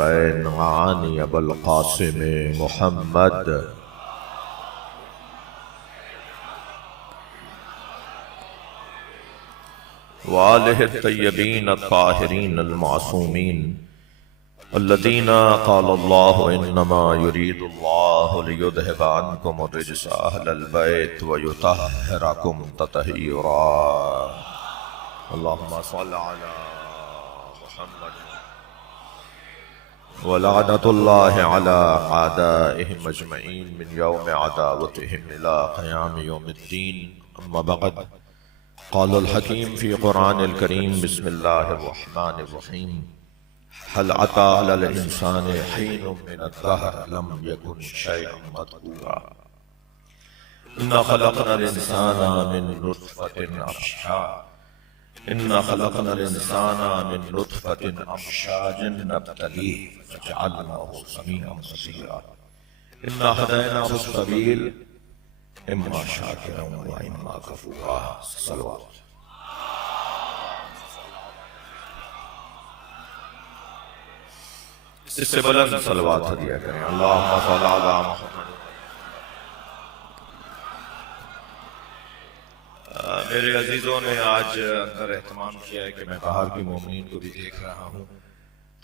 الحسین عانی ابوالقاسم محمد وآلہ الطیبین الطاہرین المعصومین الذین قال اللہ انما یرید اللہ لیذہب عنکم الرجس اہل البیت ویطہرکم تطہیرا اللہم صل علی محمد ولعنۃ اللہ علی اعدائہم اجمعین من یوم عداوتہم الی قیام یوم الدین اما بعد قال الحکیم فی قرآن الکریم بسم اللہ الرحمن الرحیم هل أتى على الإنسان حين من الدهر لم يكن شيئا مذكورا إنا خلقنا الإنسان من نطفة أمشاج نبتليه فجعلناه سميعا بصيرا إنا هديناه السبيل إما شاكرا وإما كفورا صلوات اس سے بلند صلوات دیا کریں اللہم صل علی محمد میرے عزیزوں نے آج اندر اہتمام کیا ہے کہ میں باہر کی مومنین کو بھی دیکھ رہا ہوں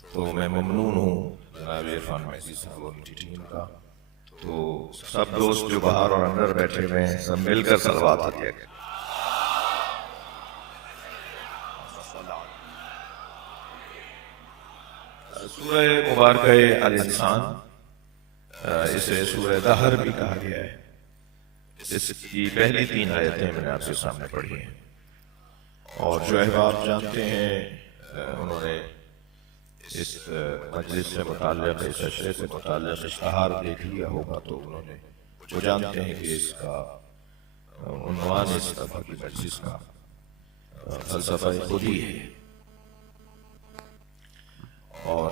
تو میں ممنون ہوں جناب عرفان میسی صاحب اور ان کی ٹیم کا تو سب دوست جو باہر اور اندر بیٹھے ہوئے ہیں سب مل کر صلوات دیا کریں سورہ مبارکہ الانسان اسے سورہ دہر بھی کہا گیا ہے اس کی پہلی 3 آیتیں میں نے آپ کے سامنے پڑھی ہیں اور جو احباب جانتے ہیں انہوں نے اس مجلس سے متعلق اس اشرے سے متعلق اشتہار دیکھ لیا ہوگا تو انہوں نے وہ جانتے ہیں کہ اس کا عنوان اس دفعہ کی مجلس کا فلسفہ خودی ہے اور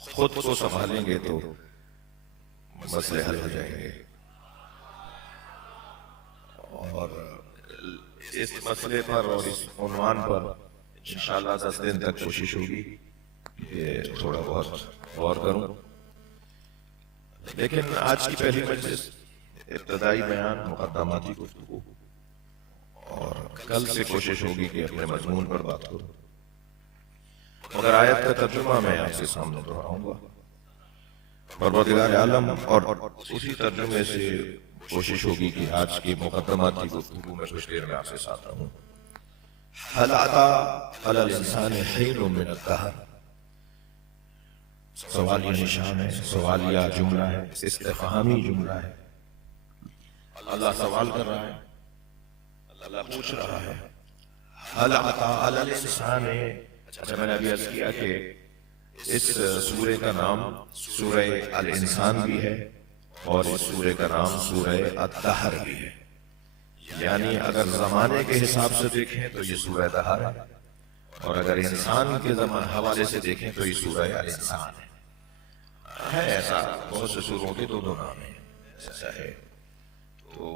خود کو سنبھالیں گے تو مسئلے حل ہو جائیں گے اور اس مسئلے پر اور اس عنوان پر انشاءاللہ 10 دن تک کوشش ہوگی کہ تھوڑا بہت غور کروں لیکن آج کی پہلی مجلس ابتدائی بیان مقدماتی گفتگو اور کل سے کوشش ہوگی کہ اپنے مضمون پر بات کروں مگر آیت کا ترجمہ میں آپ کے سامنے دہراؤں گا پروردگار عالم اور اسی ترجمے سے کوشش ہوگی کہ آج کی مقدماتی گفتگو میں کچھ دیر میں آپ کے ساتھ رہوں هل أتى على الإنسان حين من الدهر سوالی نشان ہے سوالیہ جملہ ہے استفہامی جملہ ہے اللہ سوال کر رہا ہے اللہ پوچھ رہا ہے هل أتى على الإنسان اچھا میں نے ابھی عرض کیا کہ اس سورہ کا نام سورہ الانسان بھی ہے اور اس سورہ کا نام سورہ الدہر بھی ہے یعنی اگر زمانے کے حساب سے دیکھیں تو یہ سورہ دہر ہے اور اگر انسان کے حوالے سے دیکھیں تو یہ سورہ الانسان ہے ایسا بہت سے سوروں کے 2 نام ہیں ایسا ہے تو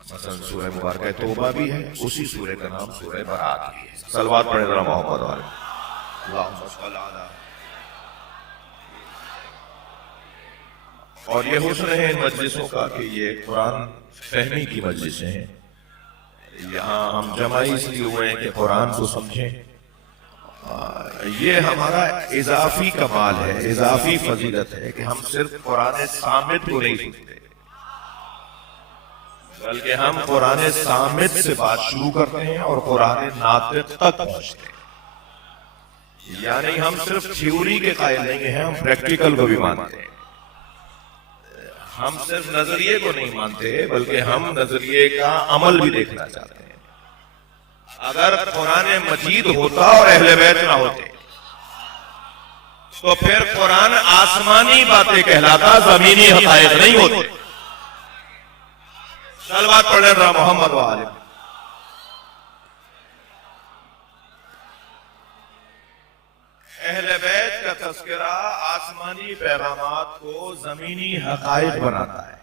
مثلا سورہ مبارکہ توبہ بھی ہے اسی سورہ کا نام سورہ برات بھی ہے صلوات پڑھیں ذرا محمد علیہ اللہم صل علی اور یہ حسن ہے ان مجلسوں کا کہ یہ قرآن فہمی کی مجلسیں ہیں یہاں ہم جمائی اس لیے ہوئے ہیں کہ قرآن کو سمجھیں یہ ہمارا اضافی کمال ہے اضافی فضیلت ہے کہ ہم صرف قرآن صامت کو نہیں سنتے بلکہ ہم قرآن صامت سے بات شروع کرتے ہیں اور قرآن ناطق تک پہنچتے ہیں یعنی ہم صرف تھیوری کے قائل نہیں ہیں ہم پریکٹیکل کو بھی مانتے ہیں ہم صرف نظریے کو نہیں مانتے بلکہ ہم نظریے کا عمل بھی دیکھنا چاہتے ہیں اگر قرآن مجید ہوتا اور اہل بیت نہ ہوتے تو پھر قرآن آسمانی باتیں کہلاتا زمینی حقائق نہیں ہوتے صلوات پڑھیں رہا محمد وآلہ اہل بیت کا تذکرہ آسمانی پیغامات کو زمینی حقائق بناتا ہے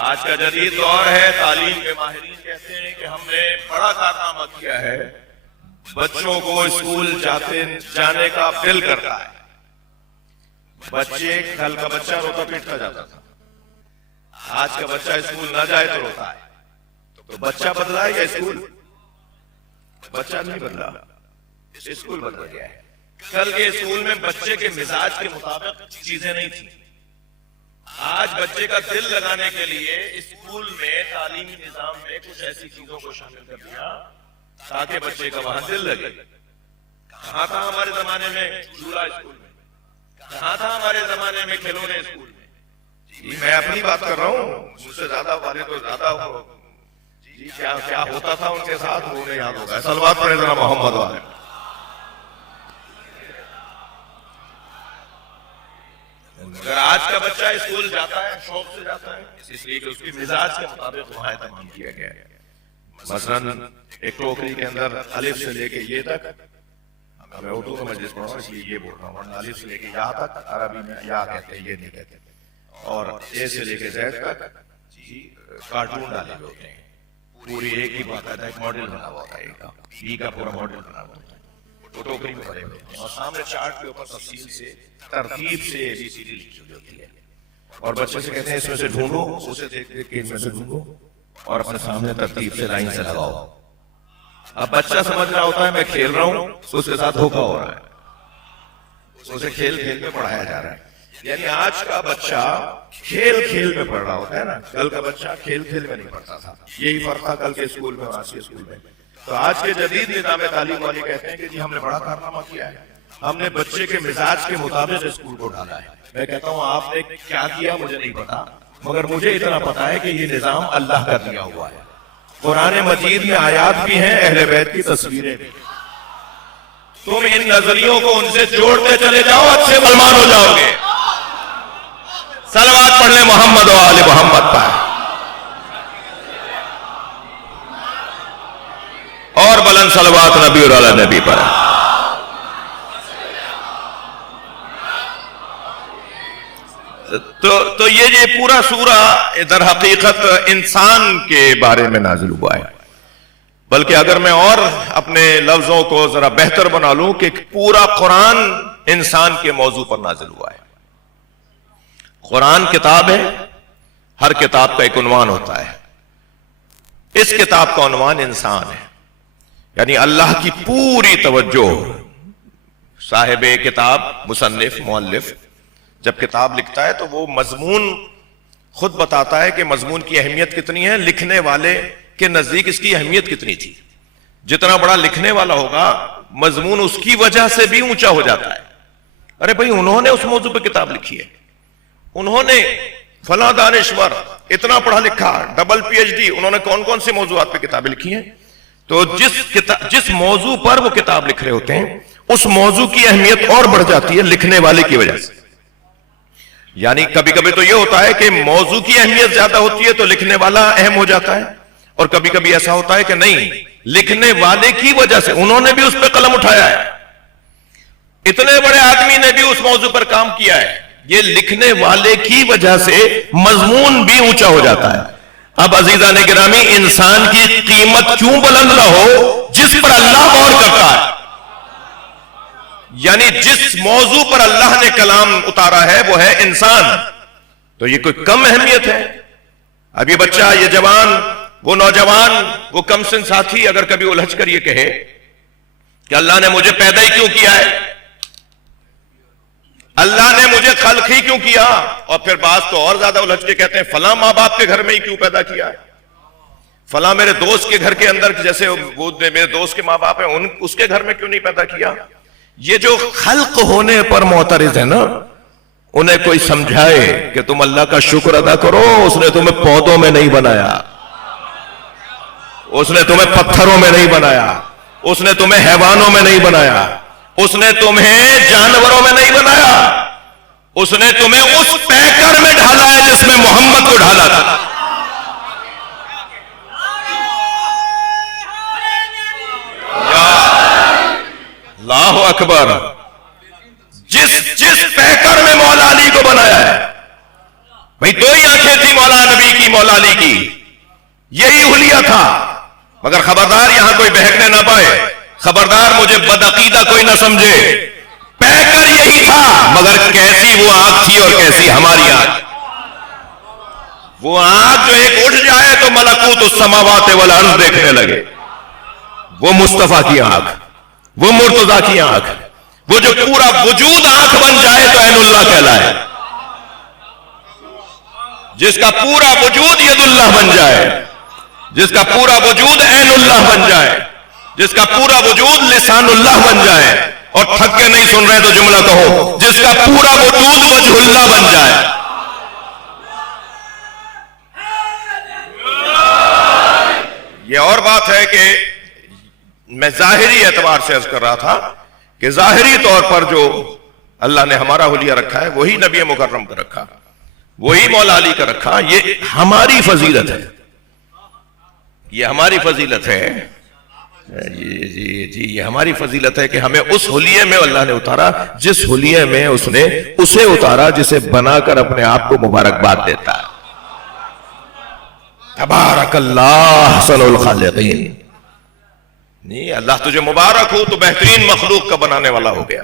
آج کا جدید دور ہے تعلیم کے ماہرین کہتے ہیں کہ ہم نے بڑا کارنامہ کیا ہے بچوں کو اسکول جانے کا دل کرتا ہے. بچے کل کا بچہ روتا پیٹتا جاتا تھا, آج کا بچہ اسکول نہ جائے تو روتا ہے. تو بچہ بدلا ہے یا اسکول؟ بچہ نہیں بدلا, اسکول بدل گیا ہے. کل کے اسکول میں بچے کے مزاج کے مطابق چیزیں نہیں تھیں. آج بچے کا دل لگانے کے لیے اسکول میں تعلیمی نظام میں کچھ ایسی چیزوں کو شامل کر دیا تاکہ بچے کا وہاں دل لگے. کہاں تھا ہمارے زمانے میں جھولا اسکول میں؟ کہاں تھا ہمارے زمانے میں کھلونے اسکول میں؟ جی میں اپنی بات کر رہا ہوں, مجھ سے زیادہ والے تو زیادہ ہو. جی کیا ہوتا تھا ان کے ساتھ وہ انہیں یاد ہوگا. صلوات پڑھیں ذرا محمد والے. اگر آج کا بچہ اسکول جاتا ہے شوق سے جاتا ہے, اس لیے کہ اس کی مزاج کے مطابق وہاں اہتمام کیا گیا ہے. مثلاً ایک ٹوکری کے اندر الف سے لے کے یہ تک, میں اردو کا مجلس پڑھ رہا ہوں اس لیے یہ بول رہا ہوں, الف سے لے کے یا تک عربی میں یا کہتے ہیں, یہ نہیں کہتے. اور اے سے لے کے زید تک کارٹون ڈالے ہوئے ہوتے ہیں. پوری ایک ہی باقاعدہ ایک ماڈل بنا ہوا ہوتا ہے, بی کا پورا ماڈل بنا ہوا ہوتا ہے, وہ ٹوکری میں بھرے ہوئے ہیں اور سامنے چارٹ کے اوپر تفصیل سے ترتیب سے ABCD لکھی ہوئی ہوتی ہے. اور بچے سے کہتے ہیں اس میں سے ڈھونڈو, اسے دیکھ دیکھ کے اس میں سے ڈھونڈو اور اپنے سامنے ترتیب سے لائن سے لگاؤ. اب بچہ سمجھ رہا ہوتا ہے میں کھیل رہا ہوں, اس کے ساتھ دھوکا ہو رہا ہے, اسے کھیل کھیل میں پڑھایا جا رہا ہے. یعنی آج کا بچہ کھیل کھیل میں پڑھ رہا ہوتا ہے نا, کل کا بچہ کھیل کھیل میں نہیں پڑھتا تھا. یہی فرق تھا کل کے اسکول میں اور آج کے اسکول میں. تو آج کے جدید نظام تعلیم والے کہتے ہیں کہ جی ہم نے بڑا کارنامہ کیا ہے, ہم نے بچے کے مزاج کے مطابق اسکول کو ڈالا ہے. میں کہتا ہوں آپ نے کیا کیا مجھے نہیں پتا, مگر مجھے اتنا پتا ہے کہ یہ نظام اللہ کا دیا ہوا ہے. قرآن مجید میں آیات بھی ہیں, اہل بیت کی تصویریں بھی. تم ان نظریوں کو ان سے جوڑتے چلے جاؤ, اچھے مسلمان ہو جاؤ گے. صلوات پڑھ لیں محمد و آل محمد پر, اور بلند صلوات نبی اور علی نبی پر. تو یہ پورا سورہ در حقیقت انسان کے بارے میں نازل ہوا ہے. بلکہ اگر میں اور اپنے لفظوں کو ذرا بہتر بنا لوں کہ پورا قرآن انسان کے موضوع پر نازل ہوا ہے. قرآن کتاب ہے, ہر کتاب کا ایک عنوان ہوتا ہے. اس کتاب کا عنوان انسان ہے, یعنی اللہ کی پوری توجہ. صاحب کتاب, مصنف, مؤلف جب کتاب لکھتا ہے تو وہ مضمون خود بتاتا ہے کہ مضمون کی اہمیت کتنی ہے, لکھنے والے کے نزدیک اس کی اہمیت کتنی تھی. جتنا بڑا لکھنے والا ہوگا مضمون اس کی وجہ سے بھی اونچا ہو جاتا ہے. ارے بھائی انہوں نے اس موضوع پہ کتاب لکھی ہے, انہوں نے فلاں دانشور اتنا پڑھا لکھا, ڈبل PhD, انہوں نے کون کون سے موضوعات پہ کتابیں لکھی ہیں. تو جس موضوع پر وہ کتاب لکھ رہے ہوتے ہیں اس موضوع کی اہمیت اور بڑھ جاتی ہے لکھنے والے کی وجہ سے. یعنی کبھی کبھی تو یہ ہوتا ہے کہ موضوع کی اہمیت زیادہ ہوتی ہے تو لکھنے والا اہم ہو جاتا ہے, اور کبھی کبھی ایسا ہوتا ہے کہ نہیں, لکھنے والے کی وجہ سے انہوں نے بھی اس پہ قلم اٹھایا ہے, اتنے بڑے آدمی نے بھی اس موضوع پر کام کیا ہے, یہ لکھنے والے کی وجہ سے مضمون بھی اونچا ہو جاتا ہے. اب عزیزان گرامی, انسان کی قیمت کیوں بلند نہ ہو جس پر اللہ غور کرتا ہے, یعنی جس موضوع پر اللہ نے کلام اتارا ہے وہ ہے انسان. تو یہ کوئی کم اہمیت ہے؟ اب یہ بچہ, یہ جوان, وہ نوجوان, وہ کم سن ساتھی اگر کبھی الجھ کر یہ کہے کہ اللہ نے مجھے پیدا ہی کیوں کیا ہے, اللہ نے مجھے خلق ہی کیوں کیا, اور پھر بعض تو اور زیادہ الجھ کے کہتے ہیں فلاں ماں باپ کے گھر میں ہی کیوں پیدا کیا ہے, فلاں میرے دوست کے گھر کے اندر, جیسے وہ میرے دوست کے ماں باپ ہیں اس کے گھر میں کیوں نہیں پیدا کیا. یہ جو خلق ہونے پر معترض ہے نا, انہیں کوئی سمجھائے کہ تم اللہ کا شکر ادا کرو, اس نے تمہیں پودوں میں نہیں بنایا, اس نے تمہیں پتھروں میں نہیں بنایا, اس نے تمہیں حیوانوں میں نہیں بنایا, اس نے تمہیں جانوروں میں نہیں بنایا, اس نے تمہیں اس پیکر میں ڈھالا ہے جس میں محمد کو ڈھالا تھا. اللہ اکبر. جس پیکر میں مولا علی کو بنایا ہے, بھئی دو ہی آنکھیں تھی مولا نبی کی, مولا علی کی, یہی حلیہ تھا. مگر خبردار یہاں کوئی بہکنے نہ پائے, خبردار مجھے بدعقیدہ کوئی نہ سمجھے، پیکر یہی تھا، مگر کیسی وہ آنکھ تھی اور کیسی ہماری آنکھ. وہ آنکھ جو ایک اٹھ جائے تو ملکوت السماوات والارض دیکھنے لگے. وہ مصطفیٰ کی آنکھ، وہ مرتضیٰ کی آنکھ، وہ جو پورا وجود آنکھ بن جائے تو عین اللہ کہلائے. جس کا پورا وجود ید اللہ بن جائے، جس کا پورا وجود عین اللہ بن جائے، جس کا پورا وجود لسان اللہ بن جائے، اور تھک کے نہیں سن رہے تو جملہ کہو، جس کا پورا وجود وجہ اللہ بن جائے. یہ اور بات ہے کہ میں ظاہری اعتبار سے عرض کر رہا تھا کہ ظاہری طور پر جو اللہ نے ہمارا حلیہ رکھا ہے وہی نبی مکرم کا رکھا، وہی مولا علی کا رکھا. یہ ہماری فضیلت ہے، یہ ہماری فضیلت ہے. جی یہ ہماری فضیلت ہے کہ ہمیں اس حلیے میں اللہ نے اتارا جس حلیے میں اس نے اسے اتارا جسے بنا کر اپنے آپ کو مبارکباد دیتا ہے. تبارک اللہ احسن الخالقین. نہیں اللہ تجھے مبارک ہو تو بہترین مخلوق کا بنانے والا ہو گیا.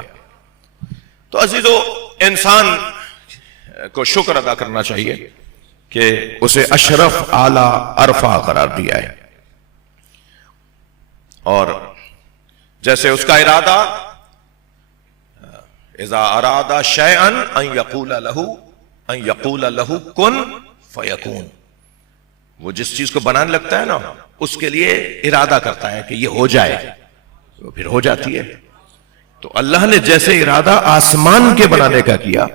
تو عزیزو انسان کو شکر ادا کرنا چاہیے کہ اسے اشرف اعلی عرفہ قرار دیا ہے. اور جیسے اس کا ارادہ اذا اراد شیئا ان یقول لہ کن فیکون. وہ جس چیز کو بنانے لگتا ہے نا اس کے لیے ارادہ کرتا ہے کہ یہ ہو جائے تو پھر ہو جاتی ہے. تو اللہ نے جیسے ارادہ آسمان کے بنانے کا کیا،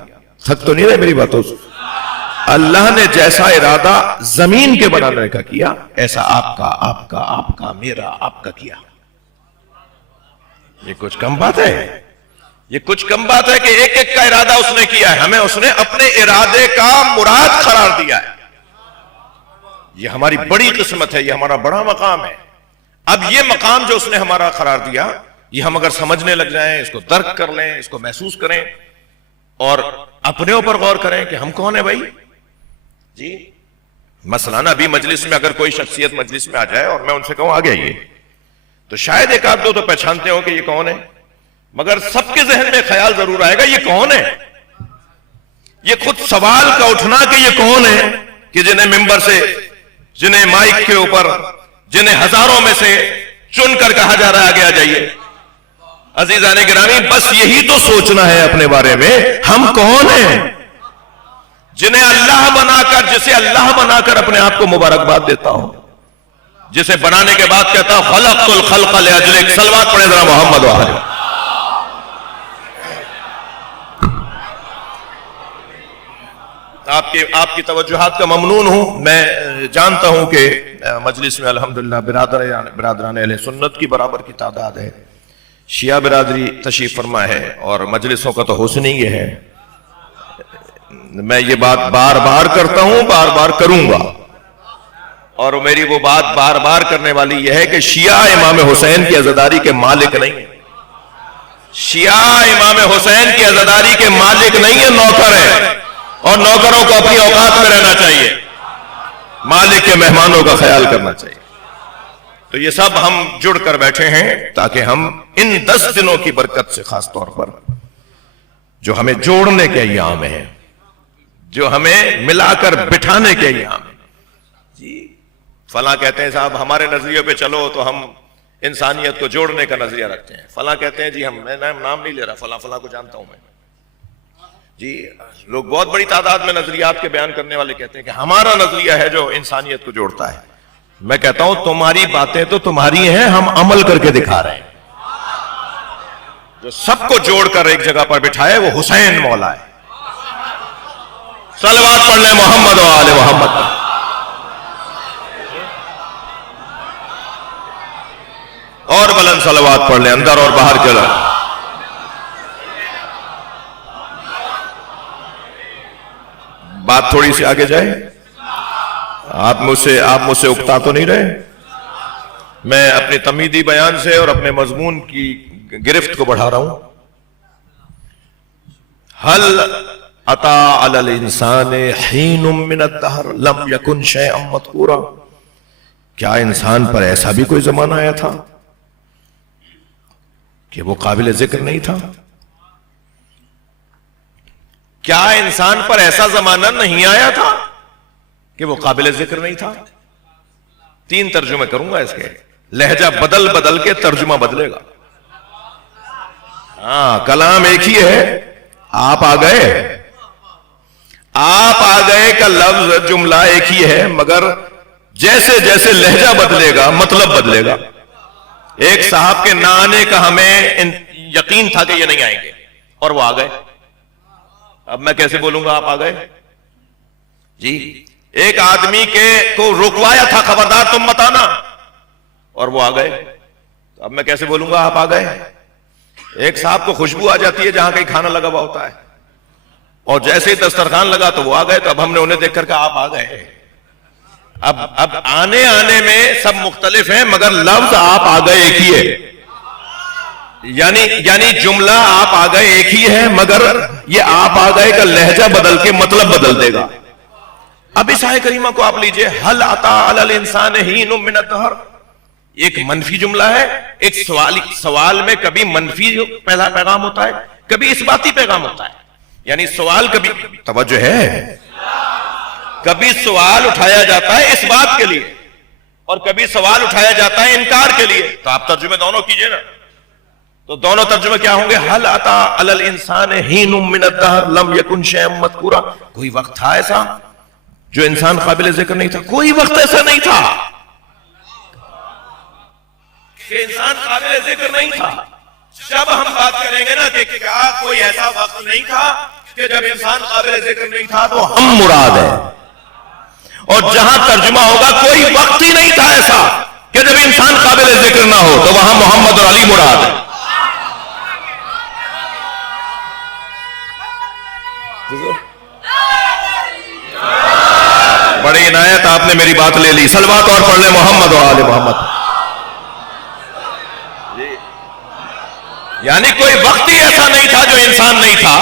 تھک تو نہیں رہے میری باتوں سے، اللہ نے جیسا ارادہ زمین کے بنانے کا کیا ایسا آپ کا آپ کا آپ کا میرا آپ کا کیا. یہ کچھ کم بات ہے، یہ کچھ کم بات ہے کہ ایک ایک کا ارادہ اس نے کیا ہے. ہمیں اس نے اپنے ارادے کا مراد قرار دیا ہے. یہ ہماری بڑی قسمت ہے، یہ ہمارا بڑا مقام ہے. اب یہ مقام جو اس نے ہمارا قرار دیا، یہ ہم اگر سمجھنے لگ جائیں، اس کو درک کر لیں، اس کو محسوس کریں اور اپنے اوپر غور کریں کہ ہم کون ہیں بھائی. جی مثلاً ابھی مجلس میں اگر کوئی شخصیت مجلس میں آ جائے اور میں ان سے کہوں آگے آئیے، تو شاید ایک آدھ دو تو پہچانتے ہو کہ یہ کون ہے، مگر سب کے ذہن میں خیال ضرور آئے گا یہ کون ہے. یہ خود سوال کا اٹھنا کہ یہ کون ہے کہ جنہیں ممبر سے، جنہیں مائک کے اوپر، جنہیں ہزاروں میں سے چن کر کہا جا رہا ہے آگے آ جائیے. عزیزان گرامی بس یہی تو سوچنا ہے اپنے بارے میں، ہم کون ہیں جنہیں اللہ بنا کر، جسے اللہ بنا کر اپنے آپ کو مبارکباد دیتا ہوں، جسے بنانے کے بعد کہتا ہوں خلقت الخلق لاجلک. صلوات پڑھیں ذرا محمد و آلہ. آپ کی توجہات کا ممنون ہوں. میں جانتا ہوں کہ مجلس میں الحمدللہ برادران اہل سنت کی برابر کی تعداد ہے، شیعہ برادری تشریف فرما ہے، اور مجلسوں کا تو حسن ہی یہ ہے. میں یہ بات بار بار کرتا ہوں، بار بار کروں گا، اور میری وہ بات بار بار کرنے والی یہ ہے کہ شیعہ امام حسین کی عزاداری کے مالک نہیں ہے. شیعہ امام حسین کی عزاداری کے مالک نہیں ہے، نوکر ہے، اور نوکروں کو اپنی اوقات میں رہنا چاہیے، مالک کے مہمانوں کا خیال کرنا چاہیے. تو یہ سب ہم جڑ کر بیٹھے ہیں تاکہ ہم ان 10 دنوں کی برکت سے، خاص طور پر جو ہمیں جوڑنے کے ایام ہیں، جو ہمیں ملا کر بٹھانے کے ایام ہیں. جی فلاں کہتے ہیں صاحب ہمارے نظریے پہ چلو تو ہم انسانیت کو جوڑنے کا نظریہ رکھتے ہیں. فلاں کہتے ہیں جی میں نام نہیں لے رہا، فلاں فلاں کو جانتا ہوں میں. جی لوگ بہت بڑی تعداد میں نظریات کے بیان کرنے والے کہتے ہیں کہ ہمارا نظریہ ہے جو انسانیت کو جوڑتا ہے. میں کہتا ہوں تمہاری باتیں تو تمہاری ہیں، ہم عمل کر کے دکھا رہے ہیں. جو سب کو جوڑ کر ایک جگہ پر بٹھائے وہ حسین مولا ہے. صلوات پڑھ لیں محمد و آل محمد. اور بلند صلوات پڑھ لیں اندر اور باہر کے لوگ. بات تھوڑی سی آگے جائے. آپ مجھ سے اکتا تو نہیں رہے؟ میں اپنے تمیدی بیان سے اور اپنے مضمون کی گرفت کو بڑھا رہا ہوں. حل اتی علی الانسان حین من الدہر لم یکن شیئا مذکورا. کیا انسان پر ایسا بھی کوئی زمانہ آیا تھا کہ وہ قابل ذکر نہیں تھا؟ کیا انسان پر ایسا زمانہ نہیں آیا تھا کہ وہ قابل ذکر نہیں تھا؟ 3 ترجمے کروں گا اس کے، لہجہ بدل بدل کے ترجمہ بدلے گا. ہاں کلام ایک ہی ہے، آپ آ گئے کا لفظ جملہ ایک ہی ہے، مگر جیسے جیسے لہجہ بدلے گا مطلب بدلے گا. ایک صاحب کے نہ آنے کا ہمیں یقین تھا کہ یہ نہیں آئیں گے اور وہ آ گئے. اب میں کیسے بولوں گا آپ آ گئے؟ جی ایک آدمی کو رکوایا تھا خبردار تم مت آنا اور وہ آ گئے. اب میں کیسے بولوں گا آپ آ گئے؟ ایک صاحب کو خوشبو آ جاتی ہے جہاں کہیں کھانا لگا ہوا ہوتا ہے، اور جیسے ہی دسترخوان لگا تو وہ آ گئے. تو اب ہم نے انہیں دیکھ کر کہا آپ آ گئے. اب آنے میں سب مختلف ہیں مگر لفظ آپ آ گئے ایک ہی ہے. یعنی جملہ آپ آ گئے ایک ہی ہے، مگر یہ آپ آ گئے کا لہجہ بدل کے مطلب بدل دے گا. اب اس آیت کریمہ کو آپ لیجئے، حل عطا علی الانسان حین من الدہر، ایک منفی جملہ ہے. ایک سوال میں کبھی منفی پہلا پیغام ہوتا ہے، کبھی اثباتی پیغام ہوتا ہے. یعنی سوال کبھی توجہ ہے، کبھی سوال اٹھایا جاتا ہے اس بات کے لیے اور کبھی سوال اٹھایا جاتا ہے انکار کے لیے. تو آپ ترجمے دونوں کیجئے نا. تو دونوں ترجمے کیا ہوں گے؟ حل عطا علی الانسان حین من الدہر لم یکن شیئا مذکورا، کوئی وقت تھا ایسا جو انسان قابل ذکر نہیں تھا؟ کوئی وقت ایسا نہیں تھا کہ انسان قابل ذکر نہیں تھا. جب ہم بات کریں گے نا کہ کیا کوئی ایسا وقت نہیں تھا کہ جب انسان قابل ذکر نہیں تھا، تو ہم مراد ہے. اور جہاں ترجمہ ہوگا کوئی وقت ہی نہیں تھا ایسا کہ جب انسان قابل ذکر نہ ہو، تو وہاں محمد اور علی مراد ہے. بڑی عنایت آپ نے میری بات لے لی. صلوات اور پڑھ لیں محمد و آل محمد. یعنی کوئی وقت ہی ایسا نہیں تھا جو انسان نہیں تھا،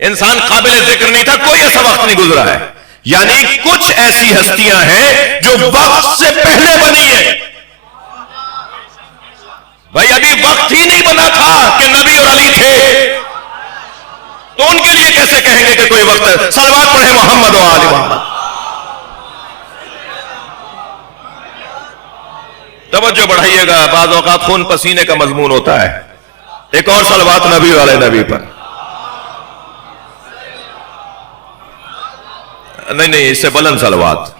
انسان قابل ذکر نہیں تھا، کوئی ایسا وقت نہیں گزرا ہے. یعنی کچھ ایسی ہستیاں ہیں جو وقت سے پہلے بنی ہیں. بھائی ابھی وقت ہی نہیں بنا تھا کہ نبی اور علی تھے، تو ان کے لیے کیسے کہیں گے کہ کوئی وقت ہے؟ صلوات پڑھے محمد و آل محمد. توجہ بڑھائیے گا، بعض اوقات خون پسینے کا مضمون ہوتا ہے. ایک اور صلوات نبی والے نبی پر. نہیں اس سے بلند صلوات.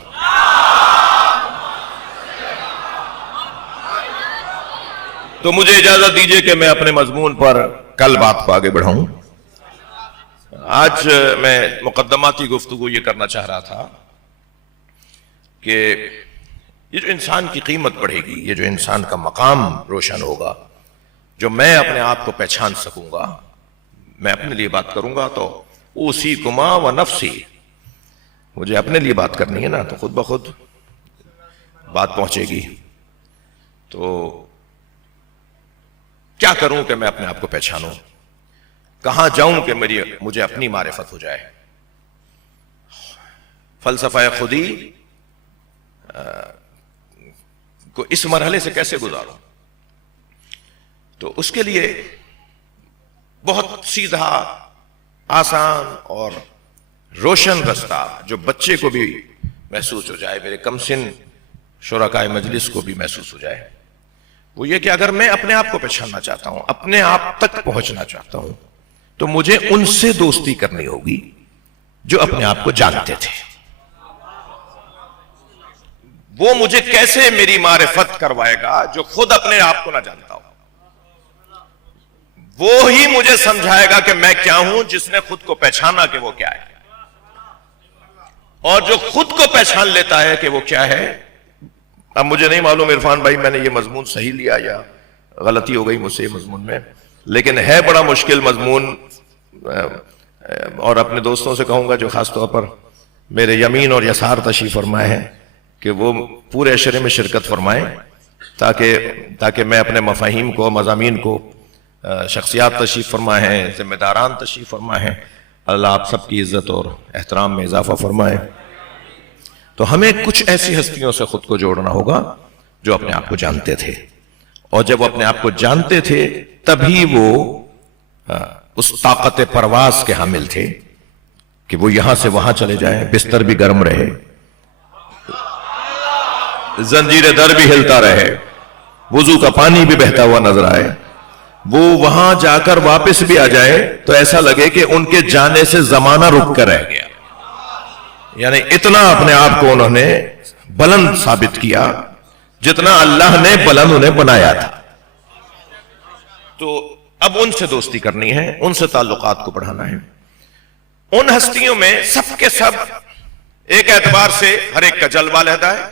تو مجھے اجازت دیجئے کہ میں اپنے مضمون پر کل بات کو آگے بڑھاؤں. آج میں مقدماتی گفتگو یہ کرنا چاہ رہا تھا کہ یہ جو انسان کی قیمت بڑھے گی، یہ جو انسان کا مقام روشن ہوگا، جو میں اپنے آپ کو پہچان سکوں گا، میں اپنے لیے بات کروں گا تو اوصیکما و نفسی، مجھے اپنے لیے بات کرنی ہے نا، تو خود بخود بات پہنچے گی. تو کیا کروں کہ میں اپنے آپ کو پہچانوں؟ کہاں جاؤں کہ مجھے اپنی معرفت ہو جائے؟ فلسفہ خودی کو اس مرحلے سے کیسے گزاروں؟ تو اس کے لیے بہت سیدھا، آسان اور روشن رستہ جو بچے کو بھی محسوس ہو جائے، میرے کم سن شرکائے مجلس کو بھی محسوس ہو جائے، وہ یہ کہ اگر میں اپنے آپ کو پہچاننا چاہتا ہوں، اپنے آپ تک پہنچنا چاہتا ہوں، تو مجھے ان سے دوستی کرنی ہوگی جو اپنے آپ کو جانتے تھے. وہ مجھے کیسے میری معرفت کروائے گا جو خود اپنے آپ کو نہ جانتا ہو؟ وہ ہی مجھے سمجھائے گا کہ میں کیا ہوں جس نے خود کو پہچانا کہ وہ کیا ہے. اور جو خود کو پہچان لیتا ہے کہ وہ کیا ہے، اب مجھے نہیں معلوم عرفان بھائی میں نے یہ مضمون صحیح لیا یا غلطی ہو گئی مجھ سے یہ مضمون میں، لیکن ہے بڑا مشکل مضمون. اور اپنے دوستوں سے کہوں گا جو خاص طور پر میرے یمین اور یسار تشریف فرمائے ہیں کہ وہ پورے عشرے میں شرکت فرمائیں تاکہ میں اپنے مفاہیم کو، مضامین کو، شخصیات تشریف فرمائے ہیں، ذمہ داران تشریف فرمائے ہیں، اللہ آپ سب کی عزت اور احترام میں اضافہ فرمائے. تو ہمیں کچھ ایسی ہستیوں سے خود کو جوڑنا ہوگا جو اپنے آپ کو جانتے تھے اور جب وہ اپنے آپ کو جانتے تھے تبھی وہ اس طاقت پرواز کے حامل تھے کہ وہ یہاں سے وہاں چلے جائیں، بستر بھی گرم رہے، زنجیر در بھی ہلتا رہے، وضو کا پانی بھی بہتا ہوا نظر آئے، وہ وہاں جا کر واپس بھی آ جائے تو ایسا لگے کہ ان کے جانے سے زمانہ رک کر رہ گیا. یعنی اتنا اپنے آپ کو انہوں نے بلند ثابت کیا جتنا اللہ نے بلند انہیں بنایا تھا. تو اب ان سے دوستی کرنی ہے، ان سے تعلقات کو بڑھانا ہے. ان ہستیوں میں سب کے سب ایک اعتبار سے ہر ایک کا جلوہ علیحدہ ہے،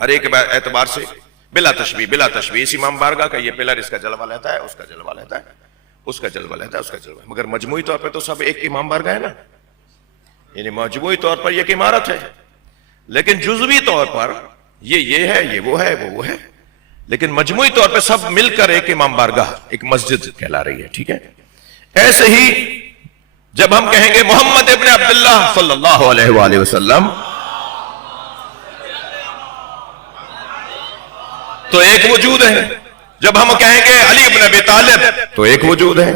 ہر ایک اعتبار سے بلا تشبیہ اس امام بارگاہ کا یہ پلر اس کا جلوہ علیحدہ ہے، اس کا جلوہ علیحدہ ہے، اس کا جلوہ علیحدہ ہے، اس کا جلوہ ہے. مگر مجموعی طور پر تو سب ایک امام بارگاہ ہے نا، یعنی مجموعی طور پر یہ ایک عمارت ہے، لیکن جزوی طور پر یہ ہے، یہ وہ ہے، وہ ہے، لیکن مجموعی طور پر سب مل کر ایک امام بارگاہ، ایک مسجد کہلا رہی ہے. ٹھیک ہے. ایسے ہی جب ہم کہیں گے محمد ابن عبداللہ صلی اللہ علیہ وآلہ وسلم تو ایک وجود ہے، جب ہم کہیں گے علی ابن ابی طالب تو ایک وجود ہے.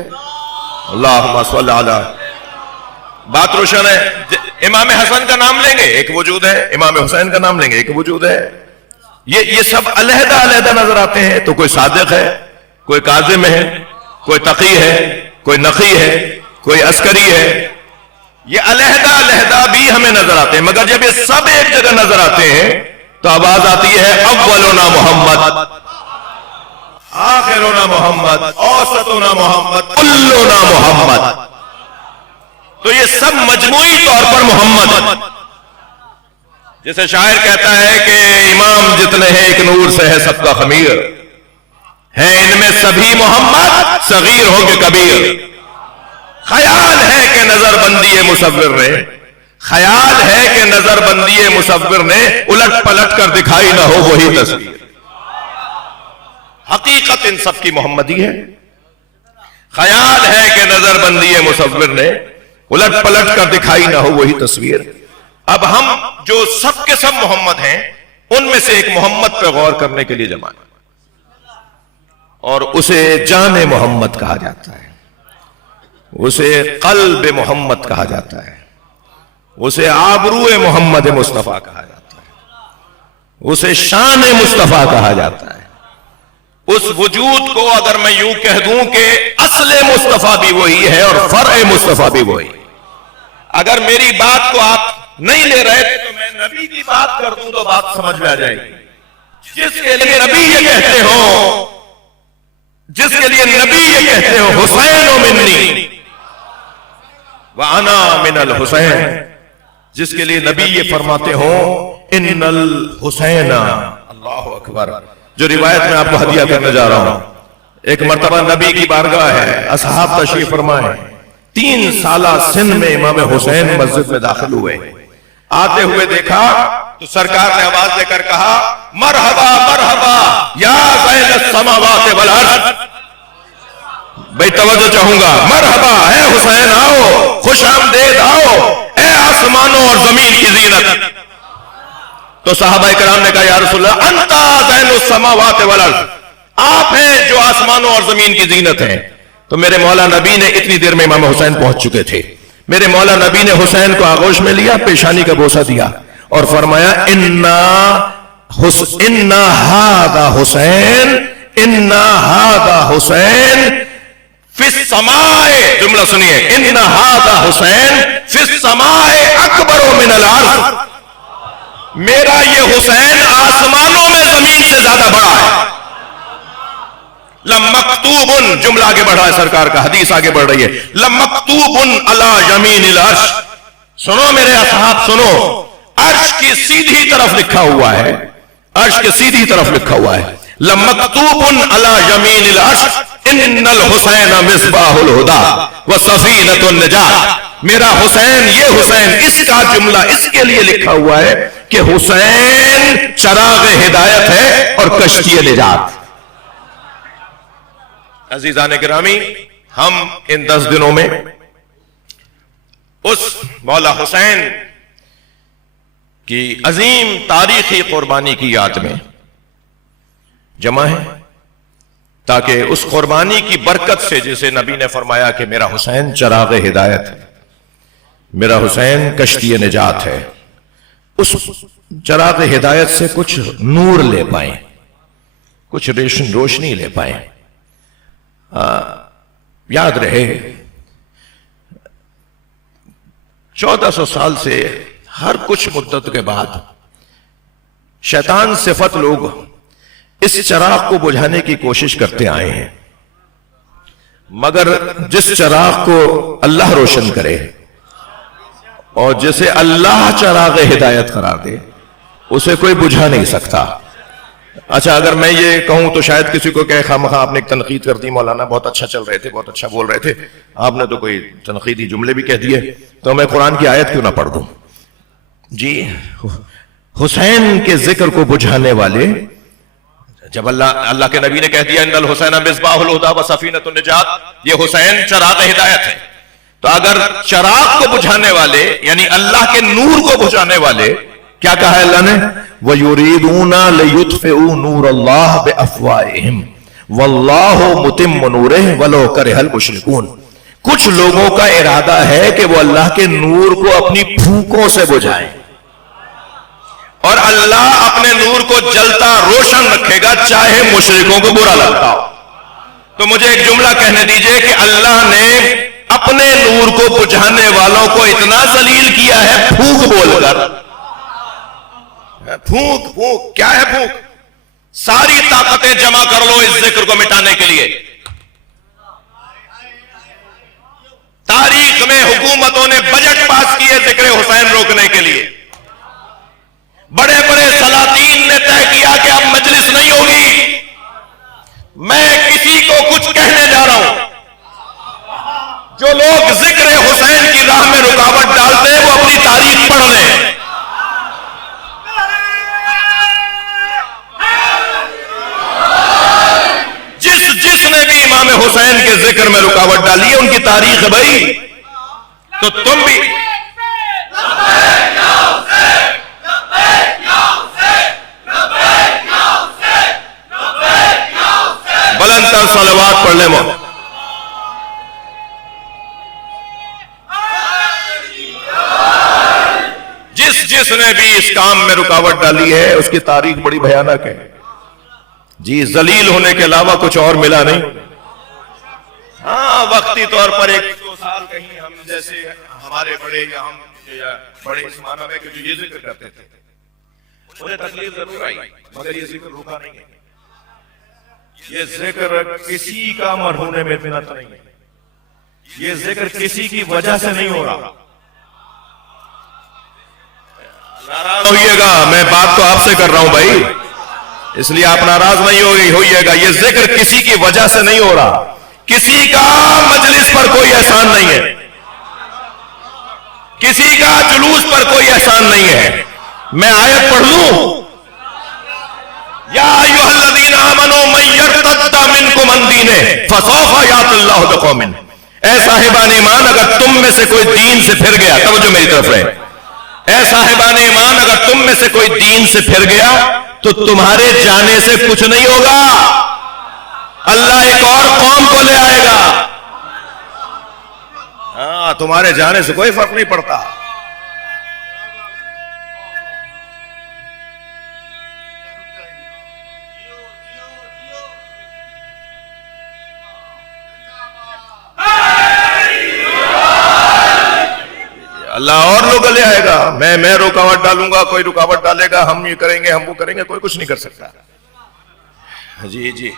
اللہم صلی علی، بات روشن ہے. امام حسن کا نام لیں گے ایک وجود ہے، امام حسین کا نام لیں گے ایک وجود ہے. یہ سب علیحدہ علیحدہ نظر آتے ہیں. تو کوئی صادق ہے، کوئی کاظم ہے، کوئی تقی ہے، کوئی نقی ہے، کوئی عسکری ہے. یہ علیحدہ علیحدہ بھی ہمیں نظر آتے ہیں، مگر جب یہ سب ایک جگہ نظر آتے ہیں تو آواز آتی ہے اولنا محمد، آخرنا محمد، اوسطنا محمد، کلنا محمد. تو یہ سب مجموعی طور پر محمد. جیسے شاعر کہتا ہے کہ امام جتنے ہیں ایک نور سے ہے سب کا خمیر، ہے ان میں سبھی محمد، صغیر ہو کے کبیر. خیال ہے کہ نظر بندی مصور نے، خیال ہے کہ نظر بندی مصور نے الٹ پلٹ کر دکھائی نہ ہو وہی تصویر. حقیقت ان سب کی محمدی ہے. خیال ہے کہ نظر بندی مصور نے الٹ پلٹ کر دکھائی نہ ہو وہی تصویر. اب ہم جو سب کے سب محمد ہیں ان میں سے ایک محمد پہ غور کرنے کے لیے جمع ہے، اور اسے جان محمد کہا جاتا ہے، اسے قلب محمد کہا جاتا ہے، اسے آبرو محمد مصطفیٰ کہا جاتا ہے، اسے شان مصطفیٰ کہا جاتا ہے. اس وجود کو اگر میں یوں کہہ دوں کہ اصل مصطفیٰ بھی وہی ہے اور فرع مصطفیٰ بھی وہی. اگر میری بات کو آپ نہیں لے رہے تھے تو میں نبی کی بات کر دوں تو بات سمجھ میں آ جائے گی. جس کے لیے نبی یہ کہتے ہو، جس کے لیے نبی یہ کہتے ہو حسین منی وَأَنَا مِنَ الْحُسَيْنِ، جس کے لیے نبی یہ فرماتے ہو ان الحسین. اللہ اکبر. جو روایت میں آپ کو ہدیہ کرنے جا رہا ہوں، ایک مرتبہ نبی کی بارگاہ ہے، اصحاب تشریف فرمائے. 3 سالہ سن میں امام حسین مسجد میں داخل ہوئے. آتے ہوئے دیکھا تو سرکار نے آواز دے کر کہا مرحبا مرحبا یا زین السماوات والارض. بھئی توجہ چاہوں گا، مرحبا اے حسین آؤ، خوش آمدید آؤ، اے آسمانوں اور زمین کی زینت. تو صحابہ کرام نے کہا یا رسول اللہ انتا زین السماوات والارض، آپ ہیں جو آسمانوں اور زمین کی زینت ہیں. تو میرے مولا نبی نے اتنی دیر میں امام حسین پہنچ چکے تھے. میرے مولا نبی نے حسین کو آغوش میں لیا، پیشانی کا بوسہ دیا اور فرمایا انا ہذا حسین، انا ہذا حسین فی السماء. جملہ سنیے، انا ہذا حسین فی السماء اکبر من الارض. میرا یہ حسین آسمانوں میں زمین سے زیادہ بڑا ہے. لمکتوب، جملہ آگے بڑھ رہا ہے سرکار کا، حدیث آگے بڑھ رہی ہے. لمکتوب علی یمین العرش. سنو میرے اصحاب سنو، عرش کی سیدھی طرف لکھا ہوا ہے، عرش کے سیدھی طرف لکھا ہوا ہے لمکتوب علی یمین العرش ان الحسین مصباح الہدی وسفینۃ النجات. میرا حسین، یہ حسین، اس کا جملہ اس کے لیے لکھا ہوا ہے کہ حسین چراغ ہدایت ہے اور کشتی نجات. عزیزان گرامی، ہم ان 10 دنوں میں اس مولا حسین کی عظیم تاریخی قربانی کی یاد میں جمع ہیں. تاکہ اس قربانی کی برکت سے، جسے نبی نے فرمایا کہ میرا حسین چراغ ہدایت ہے، میرا حسین کشتی نجات ہے، اس چراغ ہدایت سے کچھ نور لے پائیں، کچھ روشنی لے پائیں۔ یاد رہے 1400 سال سے ہر کچھ مدت کے بعد شیطان صفت لوگ اس چراغ کو بجھانے کی کوشش کرتے آئے ہیں، مگر جس چراغ کو اللہ روشن کرے اور جسے اللہ چراغ ہدایت قرار دے، اسے کوئی بجھا نہیں سکتا۔ اچھا، اگر میں یہ کہوں تو شاید کسی کو کہے خواہ آپ نے ایک تنقید کر دی، مولانا بہت اچھا چل رہے تھے، بہت اچھا بول رہے تھے، آپ نے تو کوئی تنقیدی جملے بھی کہہ دیے، تو میں قرآن کی آیت کیوں نہ پڑھ دوں؟ جی، حسین کے ذکر کو بجھانے والے، جب اللہ کے نبی نے کہہ دیا ان الحسین مصباح الہدی و سفینۃ النجات، یہ حسین چراغ ہدایت ہے، تو اگر چراغ کو بجھانے والے یعنی اللہ کے نور کو بجھانے والے، کیا کہا ہے اللہ نے؟ وَيُرِيدُونَ لِيُطْفِئُوا نُورَ اللَّهِ بِأَفْوَاهِهِمْ وَاللَّهُ مُتِمُّ نُورِهِ وَلَوْ كَرِهَ الْمُشْرِكُونَ۔ کچھ لوگوں کا ارادہ ہے کہ وہ اللہ کے نور کو اپنی پھونکوں سے بجھائیں، اور اللہ اپنے نور کو جلتا روشن رکھے گا چاہے مشرکوں کو برا لگتا ہو۔ تو مجھے ایک جملہ کہنے دیجئے کہ اللہ نے اپنے نور کو بجھانے والوں کو اتنا ذلیل کیا ہے پھونک بول کر۔ پھونک پھونک کیا ہے؟ پھونک ساری طاقتیں جمع کر لو اس ذکر کو مٹانے کے لیے۔ تاریخ میں حکومتوں نے بجٹ پاس کیے ذکر حسین روکنے کے لیے، بڑے بڑے سلاطین نے طے کیا کہ اب مجلس نہیں ہوگی۔ میں کسی کو کچھ کہنے جا رہا ہوں، جو لوگ ذکر حسین کی راہ میں رکاوٹ ڈالتے ہیں وہ اپنی تاریخ پڑھ لیں۔ جس نے بھی امام حسین کے ذکر میں رکاوٹ ڈالی ہے ان کی تاریخ ہے بھائی، تو تم بھی بلند تر صلوات پڑھ لیں۔ جس نے بھی اس کام میں رکاوٹ ڈالی ہے اس کی تاریخ بڑی بھیانک ہے جی، ذلیل ہونے کے علاوہ کچھ اور ملا نہیں۔ ہاں، وقتی طور پر 100 سال کہیں ہم جیسے ہمارے بڑے یا ہم بڑے اس معنی میں کہ جو یہ ذکر کرتے تھے انہیں تکلیف ضرور آئی، مگر یہ ذکر رکا نہیں ہے۔ یہ ذکر کسی کا مرہون محنت نہیں ہے، یہ ذکر کسی کی وجہ سے نہیں ہو رہا۔ ناراض ہوئیے گا، میں بات تو آپ سے کر رہا ہوں بھائی، اس لیے آپ ناراض نہیں ہوئیے گا۔ یہ ذکر کسی کی وجہ سے نہیں ہو رہا، کسی کا مجلس پر کوئی احسان نہیں ہے، کسی کا جلوس پر کوئی احسان نہیں ہے۔ میں آیت پڑھ لوں، یا ایھا الذین آمنوا من یرتد منکم عن دینہ فسوف یأتی اللہ بقوم۔ اے صاحبان ایمان، اگر تم میں سے کوئی دین سے پھر گیا، توجہ میری طرف رہے، اے صاحبان ایمان اگر تم میں سے کوئی دین سے پھر گیا تو تمہارے جانے سے کچھ نہیں ہوگا، اللہ ایک اور قوم کو لے آئے گا۔ ہاں، تمہارے جانے سے کوئی فرق نہیں پڑتا۔ اللہ اور لوگ لے آئے گا، میں رکاوٹ ڈالوں گا، کوئی رکاوٹ ڈالے گا، ہم یہ کریں گے، ہم وہ کریں گے، کوئی کچھ نہیں کر سکتا۔ جی جی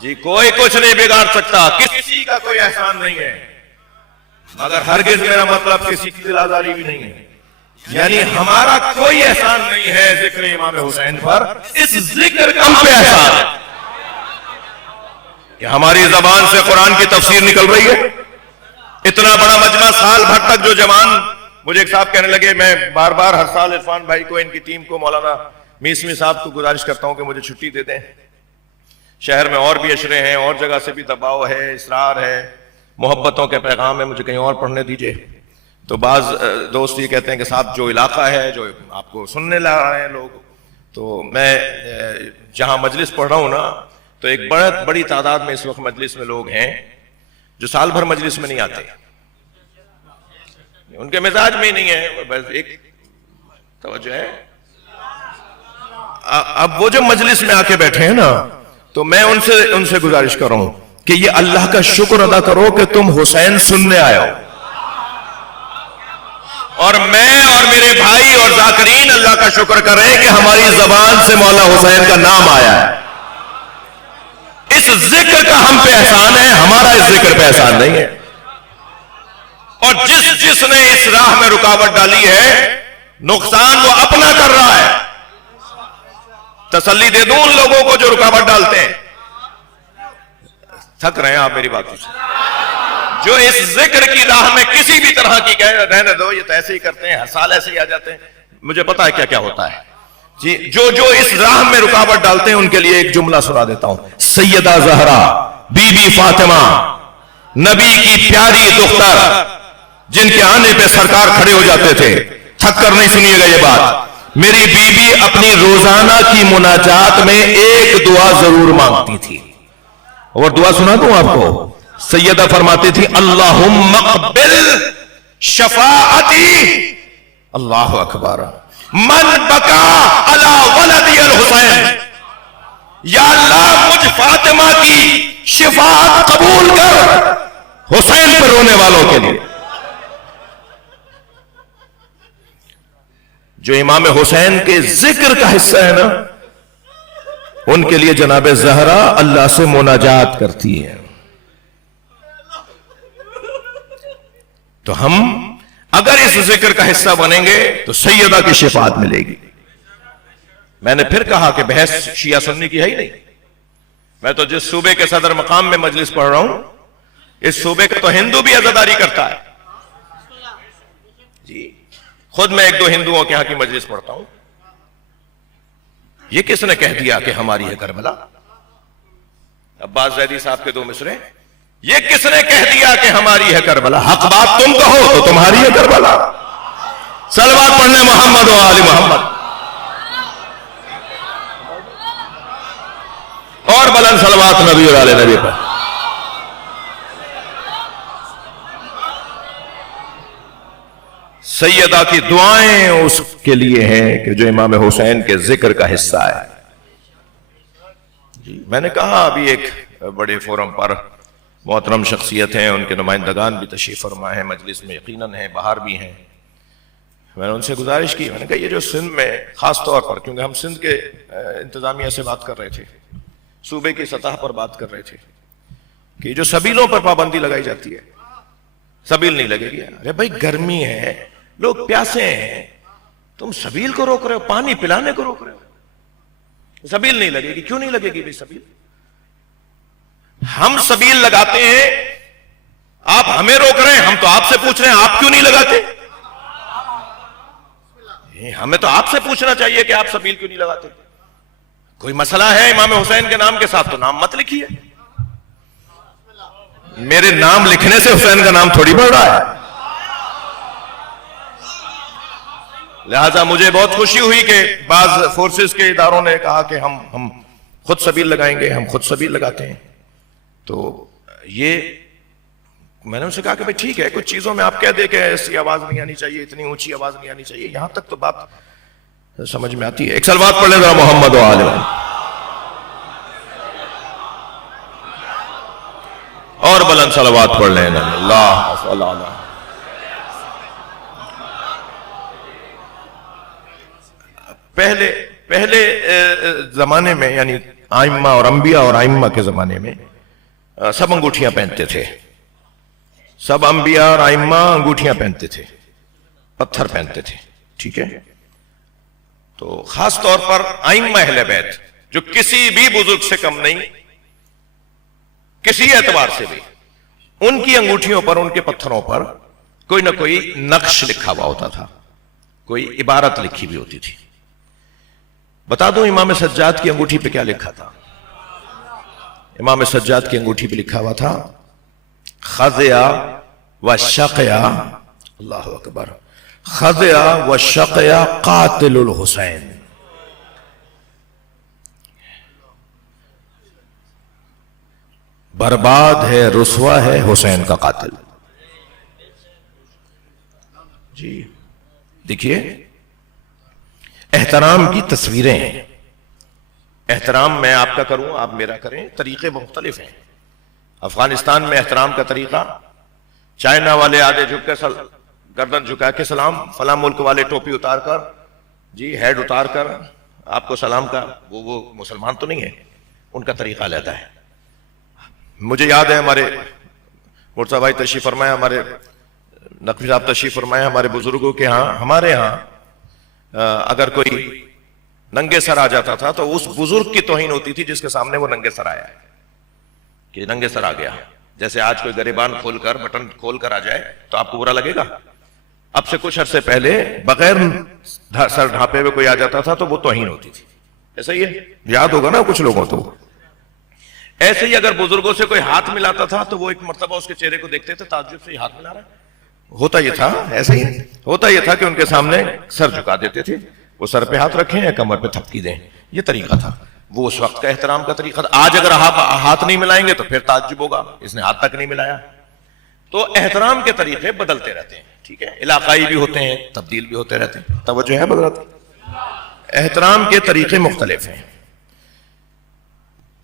جی، کوئی کچھ نہیں بگاڑ سکتا، کسی کا کوئی احسان نہیں ہے، مگر ہرگز میرا مطلب کسی کی دل آزاری بھی نہیں ہے، یعنی ہمارا کوئی احسان نہیں ہے ذکر امام حسین پر، اس ذکر کا ہم پہ احسان ہے کہ ہماری زبان سے قرآن کی تفسیر نکل رہی ہے۔ اتنا بڑا مجمع، سال بھر تک جو جوان، مجھے ایک صاحب کہنے لگے، میں بار بار ہر سال عرفان بھائی کو، ان کی ٹیم کو، مولانا میسمی صاحب کو گزارش کرتا ہوں کہ مجھے چھٹی دے دیں، شہر میں اور بھی اشرے ہیں، اور جگہ سے بھی دباؤ ہے، اصرار ہے، محبتوں کے پیغام ہے، مجھے کہیں اور پڑھنے دیجئے۔ تو بعض دوست یہ کہتے ہیں کہ صاحب جو علاقہ ہے، جو آپ کو سننے لا رہے ہیں لوگ، تو میں جہاں مجلس پڑھ رہا ہوں نا، تو ایک بڑی تعداد میں اس وقت مجلس میں لوگ ہیں جو سال بھر مجلس میں نہیں آتے، ان کے مزاج میں ہی نہیں ہے، بس ایک توجہ ہے۔ اب وہ جو مجلس میں آ کے بیٹھے ہیں نا، تو میں ان سے گزارش کر رہا ہوں کہ یہ اللہ کا شکر ادا کرو کہ تم حسین سننے آئے ہو، اور میں اور میرے بھائی اور ذاکرین اللہ کا شکر کر رہے ہیں کہ ہماری زبان سے مولا حسین کا نام آیا ہے۔ اس ذکر کا ہم پہ احسان ہے، ہمارا اس ذکر پہ احسان نہیں ہے۔ اور جس نے اس راہ میں رکاوٹ ڈالی ہے، نقصان وہ اپنا کر رہا ہے۔ تسلی دے دوں ان لوگوں کو جو رکاوٹ ڈالتے ہیں، تھک رہے ہیں آپ میری باتوں سے، جو اس ذکر کی راہ میں کسی بھی طرح کی کہہ رہنے دو، یہ تو ایسے ہی کرتے ہیں، ہر سال ایسے ہی آ جاتے ہیں، مجھے پتا ہے کیا کیا ہوتا ہے جی۔ جو اس راہ میں رکاوٹ ڈالتے ہیں ان کے لیے ایک جملہ سنا دیتا ہوں۔ سیدہ زہرا بی بی فاطمہ، نبی کی پیاری دختر، جن کے آنے پہ سرکار کھڑے ہو جاتے تھے، تھک کر نہیں سنیے گا یہ بات، میری بی بی اپنی روزانہ کی مناجات میں ایک دعا ضرور مانگتی تھی، اور دعا سنا دوں آپ کو۔ سیدہ فرماتی تھی اللہم اقبل شفاعتی، اللہ اکبر، من بکا علی ولدی الحسین، یا اللہ مجھ فاطمہ کی شفاعت قبول کر حسین پر رونے والوں کے لیے۔ جو امام حسین کے ذکر کا حصہ ہے نا، ان کے لیے جناب زہرا اللہ سے مناجات کرتی ہے۔ تو ہم اگر اس ذکر کا حصہ بنیں گے تو سیدہ کی شفاعت ملے گی۔ میں نے پھر کہا کہ بحث شیعہ سنی کی ہے ہی نہیں، میں تو جس صوبے کے صدر مقام میں مجلس پڑھ رہا ہوں، اس صوبے کا تو ہندو بھی عزاداری کرتا ہے جی۔ خود میں ایک دو ہندوؤں کے ہاں کی مجلس پڑھتا ہوں۔ یہ کس نے کہہ دیا کہ ہماری ہے کربلا؟ عباس زیدی صاحب کے دو مصرے، یہ کس نے کہہ دیا کہ ہماری ہے کربلا؟ حق بات تم کہو تو تمہاری ہے کربلا۔ صلوات پڑھنے محمد و آل محمد، اور بلند صلوات نبی اور آل نبی پر۔ سیدہ کی دعائیں اس کے لیے ہیں کہ جو امام حسین کے ذکر کا حصہ ہے جی۔ میں نے کہا ابھی ایک بڑے فورم پر محترم شخصیت ہیں، ان کے نمائندگان بھی تشریف فرما ہیں، مجلس میں یقیناً ہیں، باہر بھی ہیں۔ میں نے ان سے گزارش کی، میں نے کہا یہ جو سندھ میں خاص طور پر، کیونکہ ہم سندھ کے انتظامیہ سے بات کر رہے تھے، صوبے کی سطح پر بات کر رہے تھے کہ جو سبیلوں پر پابندی لگائی جاتی ہے، سبیل نہیں لگے گی۔ ارے بھائی گرمی ہے، لوگ پیاسے ہیں، تم سبیل کو روک رہے ہو، پانی پلانے کو روک رہے ہو، سبیل نہیں لگے گی۔ کیوں نہیں لگے گی بھائی سبیل؟ ہم سبیل لگاتے ہیں، آپ ہمیں روک رہے ہیں، ہم تو آپ سے پوچھ رہے ہیں آپ کیوں نہیں لگاتے؟ ہمیں تو آپ سے پوچھنا چاہیے کہ آپ سبیل کیوں نہیں لگاتے؟ کوئی مسئلہ ہے امام حسین کے نام کے ساتھ تو نام مت لکھیے۔ میرے نام لکھنے سے حسین کا نام تھوڑی بڑھ رہا ہے۔ لہذا مجھے بہت خوشی ہوئی کہ بعض فورسز کے اداروں نے کہا کہ ہم خود سبیل لگائیں گے، ہم خود سبیل لگاتے ہیں۔ تو یہ میں نے ان سے کہا کہ بھئی ٹھیک ہے، کچھ چیزوں میں آپ کہہ دیں کہ ایسی آواز نہیں آنی چاہیے، اتنی اونچی آواز نہیں آنی چاہیے، یہاں تک تو بات سمجھ میں آتی ہے۔ ایک صلوات پڑھ لیں ذرا محمد و آل محمد، اور بلند صلوات پڑھ لیں اللہ صلی اللہ علیہ۔ پہلے زمانے میں، یعنی آئمہ اور انبیاء اور آئمہ کے زمانے میں سب انگوٹھیاں پہنتے تھے، سب انبیاء اور آئمہ انگوٹھیاں پہنتے تھے، پتھر پہنتے تھے، ٹھیک ہے۔ تو خاص طور پر آئمہ اہل بیت جو کسی بھی بزرگ سے کم نہیں، کسی اعتبار سے بھی، ان کی انگوٹھیوں پر، ان کے پتھروں پر کوئی نہ کوئی نقش لکھا ہوا ہوتا تھا، کوئی عبارت لکھی بھی ہوتی تھی۔ بتا دوں امام سجاد کی انگوٹھی پہ کیا لکھا تھا؟ امام سجاد کی انگوٹھی پہ لکھا ہوا تھا خضع و شقع، اللہ اکبر، خضع و شقع قاتل الحسین۔ برباد ہے، رسوا ہے حسین کا قاتل. جی دیکھیے، احترام کی تصویریں ہیں. احترام میں آپ کا کروں، آپ میرا کریں، طریقے مختلف ہیں. افغانستان میں احترام کا طریقہ، چائنا والے آدھے جھک کے گردن جھکا کے سلام، فلاں ملک والے ٹوپی اتار کر، جی ہیڈ اتار کر آپ کو سلام کا. وہ مسلمان تو نہیں ہے، ان کا طریقہ لیتا ہے. مجھے یاد ہے ہمارے مرتضی بھائی تشریف فرمایا، ہمارے نقوی صاحب تشریف فرمایا، ہمارے بزرگوں کے ہاں، ہمارے ہاں اگر کوئی ننگے سر آ جاتا تھا تو اس بزرگ کی توہین ہوتی تھی جس کے سامنے وہ ننگے سر آیا ہے، کہ ننگے سر آ گیا. جیسے آج کوئی گریبان کھول کر، بٹن کھول کر آ جائے تو آپ کو برا لگے گا. اب سے کچھ عرصے پہلے بغیر سر ڈھانپے ہوئے کوئی آ جاتا تھا تو وہ توہین ہوتی تھی. ایسا ہی ہے، یاد ہوگا نا کچھ لوگوں تو. ایسے ہی اگر بزرگوں سے کوئی ہاتھ ملاتا تھا تو وہ ایک مرتبہ اس کے چہرے کو دیکھتے تھے، تعجب سے یہ ہاتھ ملا رہا ہے. ہوتا یہ تھا، ایسا ہی ہوتا یہ تھا کہ ان کے سامنے سر جھکا دیتے تھے، وہ سر پہ ہاتھ رکھیں یا کمر پہ تھپکی دیں. یہ طریقہ تھا، وہ اس وقت کا احترام کا طریقہ تھا. آج اگر آپ ہاتھ نہیں ملائیں گے تو پھر تعجب ہوگا، اس نے ہاتھ تک نہیں ملایا. تو احترام کے طریقے بدلتے رہتے ہیں، ٹھیک ہے، علاقائی بھی ہوتے ہیں، تبدیل بھی ہوتے رہتے ہیں. توجہ ہے بدلات؟ احترام کے طریقے مختلف ہیں.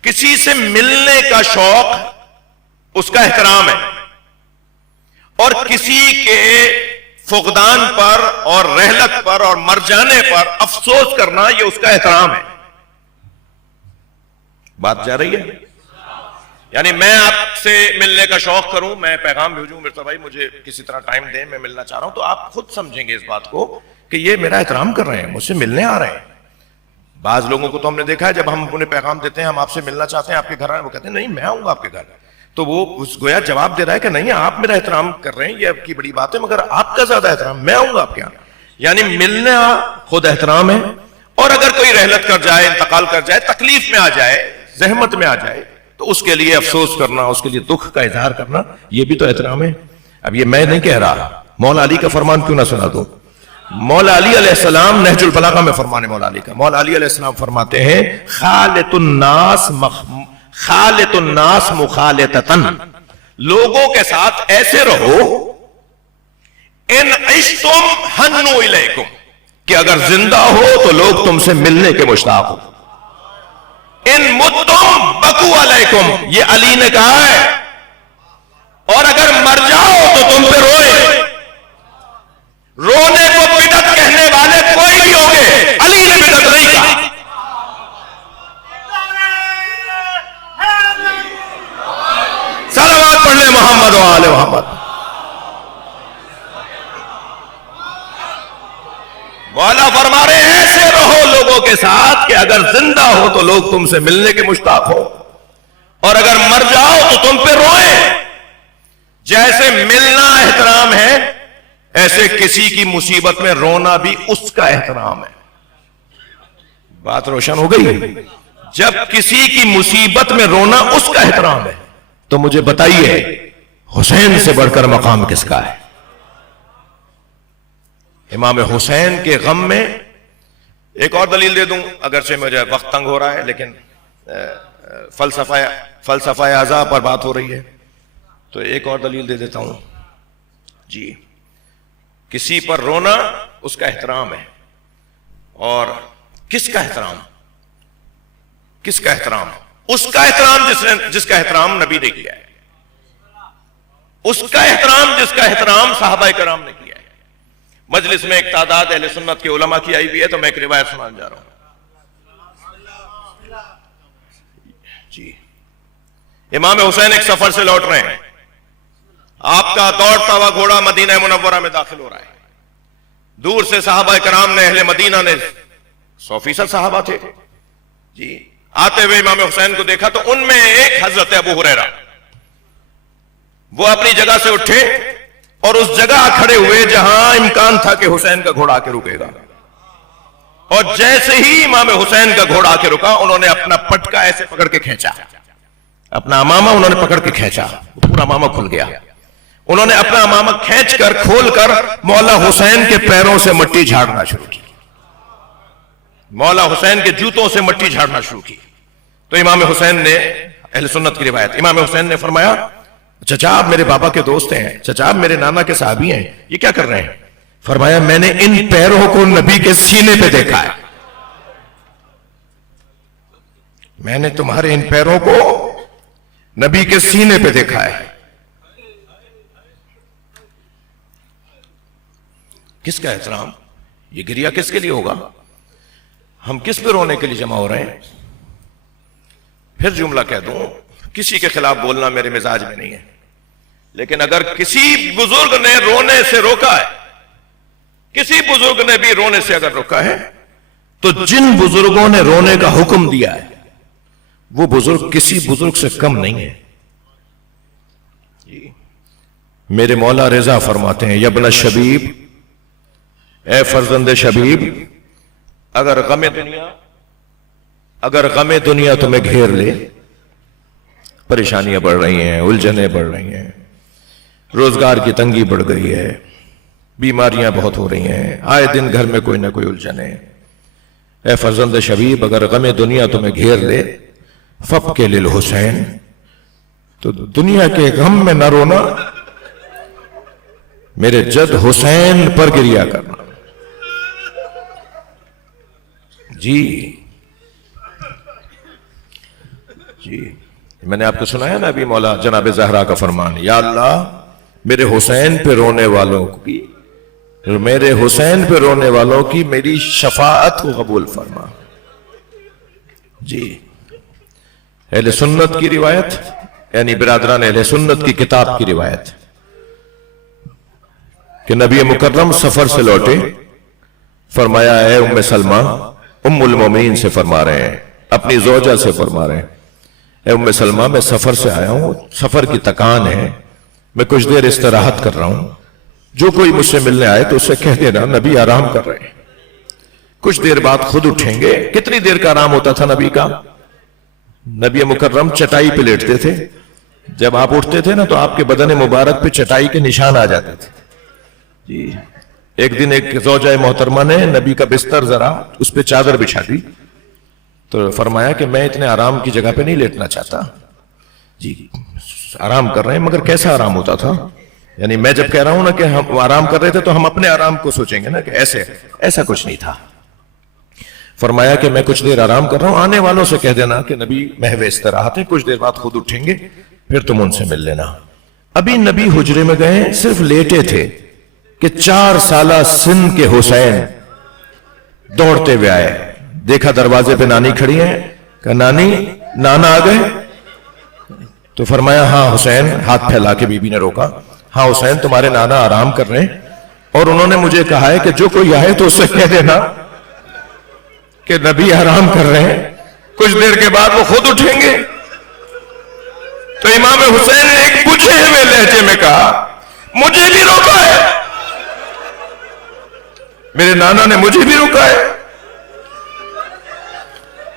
کسی سے ملنے کا شوق اس کا احترام ہے، اور کسی کے فقدان پر اور رحلت پر اور مر جانے پر افسوس کرنا یہ اس کا احترام ہے. بات جا رہی ہے؟ یعنی میں آپ سے ملنے کا شوق کروں، میں پیغام بھیجوں مرزا بھائی مجھے کسی طرح ٹائم دیں، میں ملنا چاہ رہا ہوں، تو آپ خود سمجھیں گے اس بات کو کہ یہ میرا احترام کر رہے ہیں، مجھ سے ملنے آ رہے ہیں. بعض لوگوں کو تو ہم نے دیکھا ہے جب ہم انہیں پیغام دیتے ہیں ہم آپ سے ملنا چاہتے ہیں، آپ کے گھر آئے، وہ کہتے ہیں نہیں میں آؤں گا آپ کے گھر. تو وہ گویا جواب دے رہا ہے کہ نہیں آپ میرا احترام کر رہے ہیں، یہ آپ کی بڑی بات ہے، مگر آپ کا زیادہ احترام، میں آؤں گا آپ کے یہاں. یعنی ملنا خود احترام ہے. اور اگر کوئی رحلت کر جائے، انتقال کر جائے، تکلیف میں آ جائے، زحمت میں آ جائے، تو اس کے لیے افسوس کرنا، اس کے لیے دکھ کا اظہار کرنا، یہ بھی تو احترام ہے. اب یہ میں نہیں کہہ رہا، مولا علی کا فرمان کیوں نہ سنا دو. مولا علی علیہ السلام نہج البلاغہ میں فرمان مولا علی کا، مولا علی علیہ السلام فرماتے ہیں خالط الناس مخالطتن، لوگوں کے ساتھ ایسے رہو ان عشتم حنو الیکم، کہ اگر زندہ ہو تو لوگ تم سے ملنے کے مشتاق ہو. ان متم بکو علیکم، یہ علی نے کہا ہے، اور اگر مر جاؤ تو تم پہ روئے. رونے کو بدعت کہنے والے کوئی بھی ہوں گے، علی نے بدعت نہیں کہا. صلوات پڑھ لیں محمد و آل محمد. مولا فرما رہے ہیں ایسے رہو لوگوں کے ساتھ کہ اگر زندہ ہو تو لوگ تم سے ملنے کے مشتاق ہو، اور اگر مر جاؤ تو تم پہ روئے. جیسے ملنا احترام ہے، ایسے کسی کی مصیبت میں رونا بھی اس کا احترام ہے. بات روشن ہو گئی؟ جب کسی کی مصیبت میں رونا اس کا احترام ہے تو مجھے بتائیے حسین سے بڑھ کر مقام کس کا ہے؟ امام حسین کے غم میں ایک اور دلیل دے دوں، اگرچہ مجھے وقت تنگ ہو رہا ہے، لیکن فلسفہ اعضاء پر بات ہو رہی ہے تو ایک اور دلیل دے دیتا ہوں. جی، کسی پر رونا اس کا احترام ہے. اور کس کا احترام؟ کس کا احترام؟ اس کا احترام جس کا احترام نبی نے کیا ہے، اس کا احترام جس کا احترام صحابہ کرام نے کیا ہے. مجلس میں ایک تعداد اہل سنت کے علماء کی آئی ہوئی ہے تو میں ایک روایت سنانے جا رہا ہوں. جی، امام حسین ایک سفر سے لوٹ رہے ہیں، آپ کا دوڑتا ہوا گھوڑا مدینہ منورہ میں داخل ہو رہا ہے. دور سے صحابہ کرام نے، اہل مدینہ نے، 100% صحابہ تھے جی، آتے ہوئے امام حسین کو دیکھا تو ان میں ایک حضرت ابو ہریرہ، وہ اپنی جگہ سے اٹھے اور اس جگہ کھڑے ہوئے جہاں امکان تھا کہ حسین کا گھوڑا آ کے رکے گا. اور جیسے ہی امام حسین کا گھوڑا آ کے رکا، انہوں نے اپنا پٹکا ایسے پکڑ کے کھینچا، اپنا امامہ انہوں نے پکڑ کے کھینچا، پورا امامہ کھل گیا. انہوں نے اپنا امامہ کھینچ کر کھول کر مولا حسین کے پیروں سے مٹی جھاڑنا شروع کی، مولا حسین کے جوتوں سے مٹی جھاڑنا شروع کی. تو امام حسین نے اہل سنت کی روایت، امام حسین نے فرمایا چچا آپ میرے بابا کے دوست ہیں، چچا آپ میرے نانا کے صحابی ہیں، یہ کیا کر رہے ہیں؟ فرمایا میں نے ان پیروں کو نبی کے سینے پہ دیکھا ہے، میں نے تمہارے ان پیروں کو نبی کے سینے پہ دیکھا ہے۔ کس کا احترام؟ یہ گریہ کس کے لیے ہوگا؟ ہم کس پہ رونے کے لیے جمع ہو رہے ہیں؟ پھر جملہ کہہ دوں، کسی کے خلاف بولنا میرے مزاج میں نہیں ہے، لیکن اگر کسی بزرگ نے رونے سے روکا ہے، کسی بزرگ نے بھی رونے سے اگر روکا ہے، تو جن بزرگوں نے رونے کا حکم دیا ہے وہ بزرگ کسی بزرگ سے کم نہیں ہے۔ میرے مولا رضا فرماتے ہیں یبن شبیب، اے فرزند شبیب، اگر غم دنیا تمہیں گھیر لے، پریشانیاں بڑھ رہی ہیں، الجھنیں بڑھ رہی ہیں، روزگار کی تنگی بڑھ گئی ہے، بیماریاں بہت ہو رہی ہیں، آئے دن گھر میں کوئی نہ کوئی الجھنیں، اے فرزند شبیب اگر غم دنیا تمہیں گھیر لے فبک للحسین، تو دنیا کے غم میں نہ رونا، میرے جد حسین پر گریہ کرنا۔ جی میں نے آپ کو سنایا نا ابھی مولا جناب زہرا کا فرمان، یا اللہ میرے حسین پہ رونے والوں کی میری شفاعت کو قبول فرما۔ جی اہل سنت کی روایت، یعنی برادران اہل سنت کی کتاب کی روایت، کہ نبی مکرم سفر سے لوٹے، فرمایا اے ام سلمہ، ام المومنین سے فرما رہے ہیں، اپنی زوجہ سے فرما رہے ہیں، اے ام سلمہ میں سفر سے آیا ہوں، سفر کی تکان ہے، میں کچھ دیر استراحت کر رہا ہوں، جو کوئی مجھ سے ملنے آئے تو اسے کہہ دینا نبی آرام کر رہے ہیں، کچھ دیر بعد خود اٹھیں گے۔ کتنی دیر کا آرام ہوتا تھا نبی کا؟ نبی مکرم چٹائی پہ لیٹتے تھے، جب آپ اٹھتے تھے نا تو آپ کے بدن مبارک پہ چٹائی کے نشان آ جاتے تھے۔ جی ایک دن ایک زوجہ محترمہ نے نبی کا بستر ذرا اس پہ چادر بچھا دی تو فرمایا کہ میں اتنے آرام کی جگہ پہ نہیں لیٹنا چاہتا، جی آرام کر رہے ہیں، مگر کیسا آرام ہوتا تھا؟ یعنی میں جب کہہ رہا ہوں نا کہ ہم آرام کر رہے تھے تو ہم اپنے آرام کو سوچیں گے نا کہ ایسا کچھ نہیں تھا۔ فرمایا کہ میں کچھ دیر آرام کر رہا ہوں، آنے والوں سے کہہ دینا کہ نبی محو استراحت ہے، کچھ دیر بعد خود اٹھیں گے، پھر تم ان سے مل لینا۔ ابھی نبی حجرے میں گئے، صرف لیٹے تھے کہ 4 سالہ سن کے حسین دوڑتے ہوئے آئے، دیکھا دروازے پہ نانی کھڑی ہیں، کہا نانی نانا آ گئے؟ تو فرمایا ہاں حسین، ہاتھ پھیلا کے بی بی نے روکا، ہاں حسین تمہارے نانا آرام کر رہے ہیں، اور انہوں نے مجھے کہا ہے کہ جو کوئی آئے تو اس سے کہہ دینا کہ نبی آرام کر رہے ہیں، کچھ دیر کے بعد وہ خود اٹھیں گے۔ تو امام حسین نے ایک بجھے ہوئے لہجے میں کہا مجھے بھی روکا ہے، میرے نانا نے مجھے بھی روکا ہے۔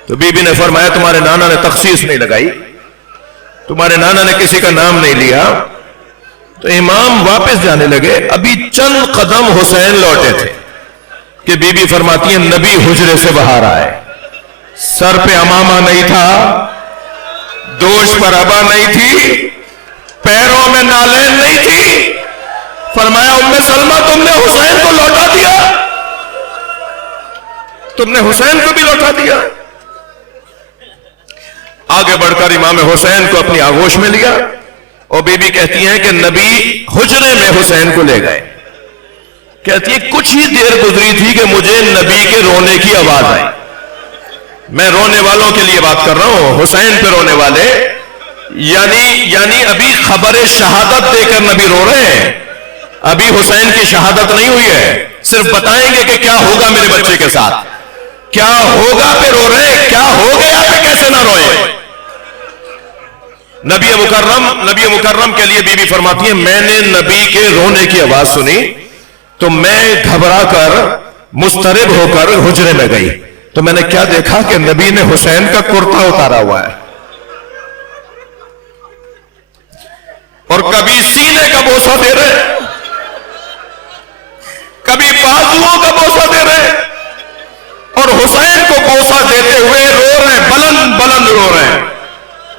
تو بی بی نے فرمایا تمہارے نانا نے تخصیص نہیں لگائی، تمہارے نانا نے کسی کا نام نہیں لیا۔ تو امام واپس جانے لگے، ابھی چند قدم حسین لوٹے تھے کہ بی بی فرماتی ہیں نبی حجرے سے باہر آئے، سر پہ امامہ نہیں تھا، دوش پر ابا نہیں تھی، پیروں میں نالین نہیں تھی۔ فرمایا ام سلمہ تم نے حسین کو لوٹا دیا، تم نے حسین کو بھی لوٹا دیا۔ آگے بڑھ کر امام حسین کو اپنی آغوش میں لیا، اور بی بی کہتی ہیں کہ نبی حجرے میں حسین کو لے گئے، کہتی ہے کچھ ہی دیر گزری تھی کہ مجھے نبی کے رونے کی آواز آئی۔ میں رونے والوں کے لیے بات کر رہا ہوں، حسین پہ رونے والے، یعنی ابھی خبر شہادت دے کر نبی رو رہے ہیں، ابھی حسین کی شہادت نہیں ہوئی ہے، صرف بتائیں گے کہ کیا ہوگا میرے بچے کے ساتھ، کیا ہوگا پہ رو رہے ہیں، کیا ہو گیا پہ کیسے نہ روئے۔ نبی مکرم کے لیے بی بی فرماتی ہے میں نے نبی کے رونے کی آواز سنی تو میں گھبرا کر مضطرب ہو کر حجرے میں گئی، تو میں نے کیا دیکھا کہ نبی نے حسین کا کرتا اتارا ہوا ہے، اور کبھی سینے کا بوسہ دے رہے، کبھی بازوؤں کا بوسہ دے رہے، اور حسین کو بوسہ دیتے ہوئے رو رہے ہیں، بلند بلند رو رہے ہیں۔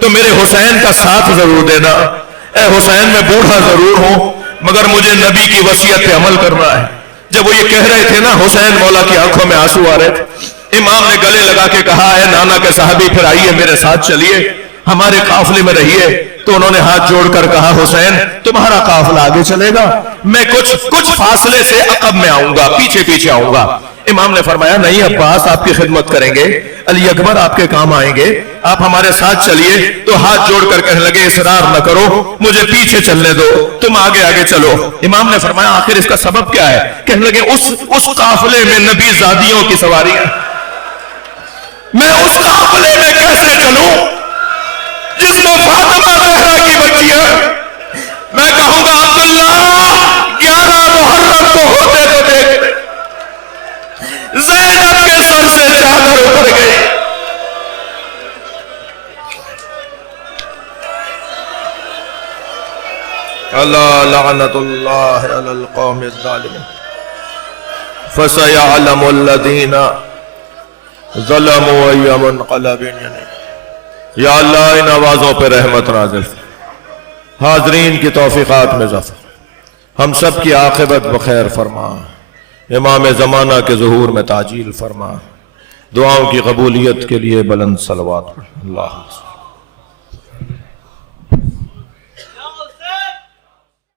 تو میرے حسین کا ساتھ ضرور دینا. اے حسین میں بوڑھا ضرور ہوں مگر مجھے نبی کی وصیت پہ عمل کرنا ہے. جب وہ یہ کہہ رہے تھے نا حسین مولا کی آنکھوں میں آنسو آ رہے تھے. امام نے گلے لگا کے کہا اے نانا کے صحابی پھر آئیے میرے ساتھ چلیے ہمارے قافلے میں رہیے. تو انہوں نے ہاتھ جوڑ کر کہا حسین تمہارا قافلہ آگے چلے گا میں کچھ فاصلے سے عقب میں آؤں گا پیچھے پیچھے آؤں گا. امام نے فرمایا نہیں عباس آپ کی خدمت کریں گے علی اکبر آپ کے کام آئیں گے آپ ہمارے ساتھ چلیے. تو ہاتھ جوڑ کر کہنے لگے اصرار نہ کرو مجھے پیچھے چلنے دو تم آگے آگے چلو. امام نے فرمایا آخر اس کا سبب کیا ہے؟ کہنے لگے اس قافلے میں نبی زادیوں کی سواری ہے. میں اس قافلے میں کیسے چلوں جس میں فاطمہ زہرا کی بچی ہے؟ میں کہوں گا عبداللہ 11 محرم کو ہوتے تو دیکھ زینب کے سر سے چادر اتر گئی. اللہ لعنت اللہ علی القوم الظالمین فسيعلم الذین ظلموا أي منقلب. یا اللہ ان آوازوں پہ رحمت نازل حاضرین کی توفیقات میں اضافہ ہم سب کی عاقبت بخیر فرما. امام زمانہ کے ظہور میں تعجیل فرما. دعاؤں کی قبولیت کے لیے بلند صلوات. اللہ